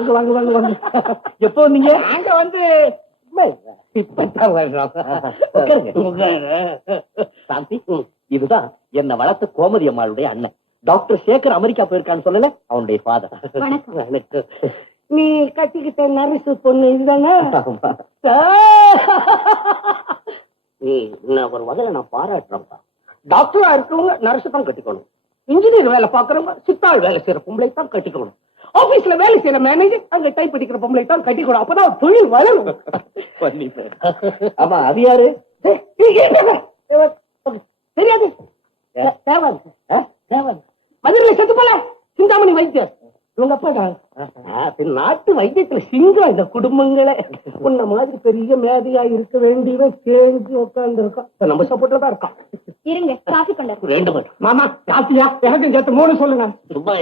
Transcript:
வாங்க வாங்க வாங்க வாங்க. எப்போ வந்தீங்க? அங்க வந்து சாந்தி, இதுதான் என்ன வளர்த்த கோமதி அம்மாளுடைய அண்ணன் டாக்டர் சேகர். அமெரிக்கா போயிருக்கான்னு சொல்லல, அவனுடைய ஃபாதர். நீ கட்டிக்கிட்ட நரிசு பொண்ணு இதுதானே? நீ ஒரு வகையில நான் பாராட்டுறேன். டாக்டரா இருக்கவங்க நர்ஸ் தான் கட்டிக்கணும். இன்ஜினியர் வேலை பாக்குறவங்க சித்தாள் வேலை செய்யற பொம்பளை தான் கட்டிக்கணும். ஆபீஸ்ல வேலை செய்யற மேனேஜர் அங்க டைப் அடிக்கிற பொம்பளை தான் கட்டிக்கணும். அப்பதான் தொழில் வளரும். ஆமா, அது யாரு தெரியாது. மதுரையில செத்து போல சிந்தாமணி வைத்தியர் இவங்க அப்பா. நாட்டு வைத்தியத்துல சிங்கம் இந்த குடும்பங்களே. உன்ன மாதிரி பெரிய மேதையா இருக்க வேண்டியவன் தேங்கி உட்கார்ந்து இருக்கான். நம்ம சப்போர்ட்ல தான் இருக்கான். இருங்க, காஃபி கொண்டாரு. ரெண்டு மாமா காஃபியா? எனக்கு சேர்த்து 3 சொல்லுங்க. சும்மா